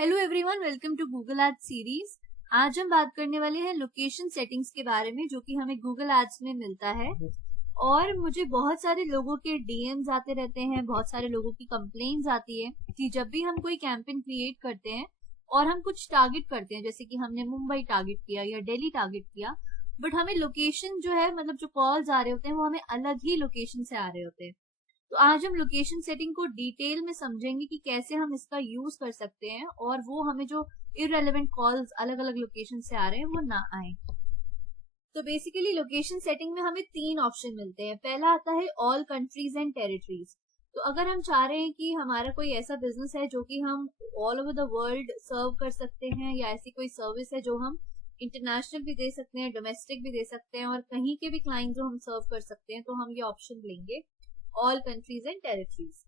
Hello everyone, welcome to Google Ads series. आज हम बात करने वाले हैं लोकेशन सेटिंग्स के बारे में, जो कि हमें गूगल एड्स में मिलता है। और मुझे बहुत सारे लोगों के डीएम्स आते रहते हैं, बहुत सारे लोगों की कंप्लेंट्स आती है कि जब भी हम कोई कैंपेन क्रिएट करते हैं और हम कुछ टारगेट करते हैं, जैसे कि हमने मुंबई टारगेट किया या दिल्ली टारगेट किया, बट हमें लोकेशन जो है, मतलब जो कॉल्स आ रहे होते हैं वो हमें अलग ही लोकेशन से आ रहे होते हैं। तो आज हम लोकेशन सेटिंग को डिटेल में समझेंगे कि कैसे हम इसका यूज कर सकते हैं और वो हमें जो इररेलेवेंट कॉल्स अलग अलग लोकेशन से आ रहे हैं वो ना आए। तो बेसिकली लोकेशन सेटिंग में हमें 3 ऑप्शन मिलते हैं। पहला आता है ऑल कंट्रीज एंड टेरिटरीज। तो अगर हम चाह रहे हैं कि हमारा कोई ऐसा बिजनेस है जो कि हम ऑल ओवर द वर्ल्ड सर्व कर सकते हैं, या ऐसी कोई सर्विस है जो हम इंटरनेशनल भी दे सकते हैं, डोमेस्टिक भी दे सकते हैं, और कहीं के भी क्लाइंट जो हम सर्व कर सकते हैं, तो हम ये ऑप्शन लेंगे ऑल कंट्रीज एंड टेरिटरीज।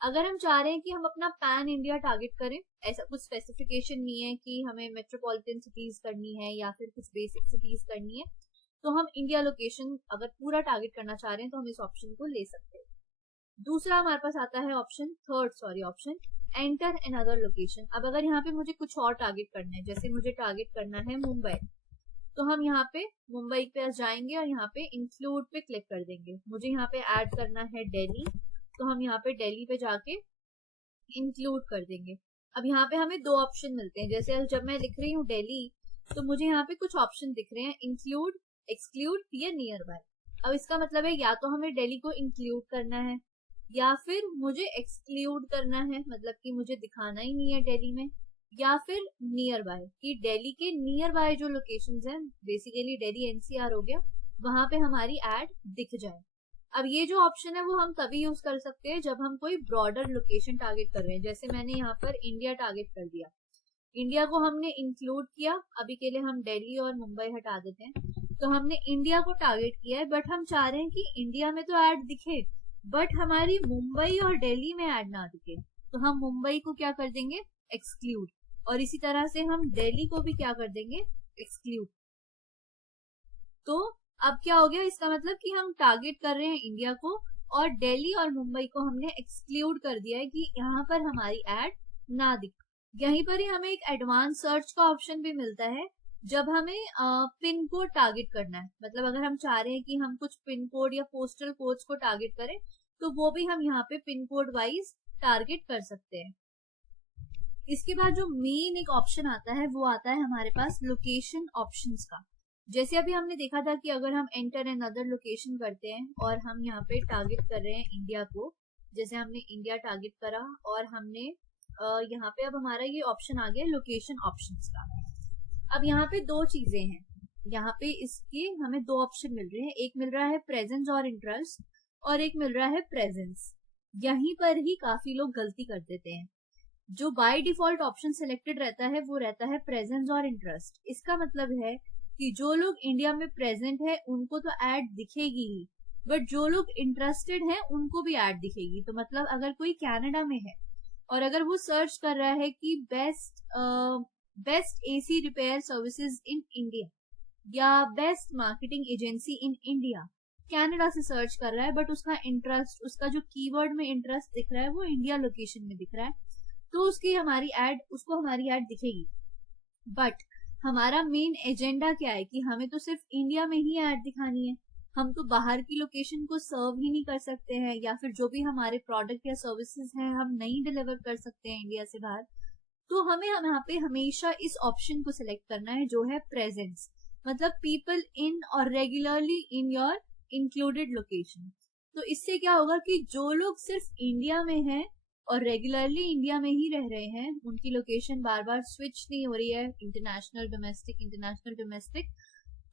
अगर हम चाह रहे हैं कि हम अपना पैन इंडिया टारगेट करें, ऐसा कुछ स्पेसिफिकेशन नहीं है कि हमें मेट्रोपॉलिटन सिटीज करनी है या फिर कुछ बेसिक सिटीज करनी है, तो हम इंडिया लोकेशन अगर पूरा टारगेट करना चाह रहे हैं तो हम इस ऑप्शन को ले सकते हैं। दूसरा हमारे पास आता है ऑप्शन एंटर अनदर लोकेशन। अब अगर यहाँ पे मुझे कुछ और टारगेट करना है, जैसे मुझे टारगेट करना है मुंबई, तो हम यहाँ पे मुंबई पे जाएंगे और यहाँ पे इंक्लूड पे क्लिक कर देंगे। मुझे यहाँ पे ऐड करना है दिल्ली, तो हम यहाँ पे दिल्ली पे जाके इंक्लूड कर देंगे। अब यहाँ पे हमें 2 ऑप्शन मिलते हैं। जैसे जब मैं लिख रही हूँ दिल्ली, तो मुझे यहाँ पे कुछ ऑप्शन दिख रहे हैं, इंक्लूड, एक्सक्लूड या नियर बाय। अब इसका मतलब है या तो हमें दिल्ली को इंक्लूड करना है या फिर मुझे एक्सक्लूड करना है, मतलब कि मुझे दिखाना ही नहीं है दिल्ली में, या फिर नियर बाय, कि दिल्ली के नियर बाय जो लोकेशंस हैं, बेसिकली दिल्ली एनसीआर हो गया, वहां पे हमारी एड दिख जाए। अब ये जो ऑप्शन है वो हम तभी यूज कर सकते हैं जब हम कोई ब्रॉडर लोकेशन टारगेट कर रहे हैं। जैसे मैंने यहाँ पर इंडिया टारगेट कर दिया, इंडिया को हमने इंक्लूड किया, अभी के लिए हम दिल्ली और मुंबई हटा देते हैं। तो हमने इंडिया को टारगेट किया है, बट हम चाह रहे हैं कि इंडिया में तो एड दिखे बट हमारी मुंबई और दिल्ली में एड ना दिखे, तो हम मुंबई को क्या कर देंगे, एक्सक्लूड, और इसी तरह से हम दिल्ली को भी क्या कर देंगे, एक्सक्लूड। तो अब क्या हो गया, इसका मतलब कि हम टारगेट कर रहे हैं इंडिया को और दिल्ली और मुंबई को हमने एक्सक्लूड कर दिया है कि यहाँ पर हमारी एड ना दिखे। यहीं पर ही हमें एक एडवांस सर्च का ऑप्शन भी मिलता है जब हमें पिन कोड टारगेट करना है। मतलब अगर हम चाह रहे हैं कि हम कुछ पिन कोड या पोस्टल कोड्स को टारगेट करें, तो वो भी हम यहाँ पे पिन कोड वाइज टारगेट कर सकते हैं। इसके बाद जो मेन एक ऑप्शन आता है वो आता है हमारे पास लोकेशन ऑप्शंस का। जैसे अभी हमने देखा था कि अगर हम एंटर एंड अदर लोकेशन करते हैं और हम यहाँ पे टारगेट कर रहे हैं इंडिया को, जैसे हमने इंडिया टारगेट करा और हमने यहाँ पे अब हमारा ये ऑप्शन आ गया लोकेशन ऑप्शंस का। अब यहाँ पे 2 चीजें हैं, यहाँ पे इसके हमें 2 ऑप्शन मिल रहे हैं। एक मिल रहा है प्रेजेंस और इंटरेस्ट, और एक मिल रहा है प्रेजेंस। यहीं पर ही काफी लोग गलती कर देते हैं। जो बाय डिफॉल्ट ऑप्शन सिलेक्टेड रहता है वो रहता है प्रेजेंस और इंटरेस्ट। इसका मतलब है कि जो लोग इंडिया में प्रेजेंट है उनको तो ऐड दिखेगी ही, बट जो लोग इंटरेस्टेड हैं उनको भी ऐड दिखेगी। तो मतलब अगर कोई कनाडा में है और अगर वो सर्च कर रहा है कि best AC repair services in India या best marketing agency in India, Canada से सर्च कर रहा है, बट उसका इंटरेस्ट, उसका जो कीवर्ड में इंटरेस्ट दिख रहा है वो इंडिया लोकेशन में दिख रहा है, तो उसको हमारी ऐड दिखेगी। बट हमारा मेन एजेंडा क्या है कि हमें तो सिर्फ इंडिया में ही ऐड दिखानी है, हम तो बाहर की लोकेशन को सर्व ही नहीं कर सकते हैं, या फिर जो भी हमारे प्रोडक्ट या सर्विसेज हैं हम नहीं डिलीवर कर सकते हैं इंडिया से बाहर। तो हमें यहाँ पे हमेशा इस ऑप्शन को सिलेक्ट करना है जो है प्रेजेंस, मतलब पीपल इन और regularly in your included location. तो इससे क्या होगा कि जो लोग सिर्फ इंडिया में हैं और रेगुलरली इंडिया में ही रह रहे हैं, उनकी लोकेशन बार बार स्विच नहीं हो रही है, इंटरनेशनल डोमेस्टिक,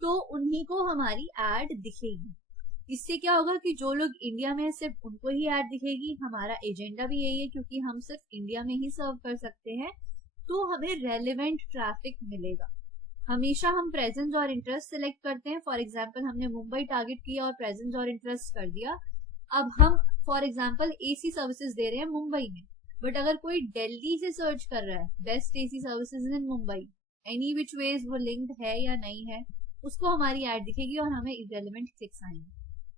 तो उन्हीं को हमारी एड दिखेगी। इससे क्या होगा कि जो लोग इंडिया में सिर्फ उनको ही एड दिखेगी। हमारा एजेंडा भी यही है, क्योंकि हम सिर्फ इंडिया में ही सर्व कर सकते हैं, तो हमें रेलेवेंट ट्रैफिक मिलेगा। हमेशा हम प्रेजेंस और इंटरेस्ट सिलेक्ट करते हैं। फॉर एग्जाम्पल हमने मुंबई टारगेट किया और प्रेजेंस और इंटरेस्ट कर दिया। अब हम फॉर एग्जाम्पल एसी सर्विसेज दे रहे हैं मुंबई में, बट अगर कोई दिल्ली से सर्च कर रहा है best AC services in Mumbai, any which ways वो लिंक्ड है या नहीं है, उसको हमारी ऐड दिखेगी और हमें इररेलेवेंट क्लिक्स आएंगे।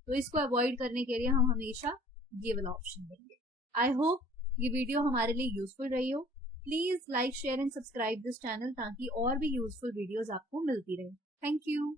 तो इसको अवॉइड करने के लिए हम हमेशा ये वाला ऑप्शन देंगे। आई होप ये वीडियो हमारे लिए यूजफुल रही हो। Please like share and subscribe this channel ताकि और भी यूजफुल वीडियोस आपको मिलती रहे। Thank you.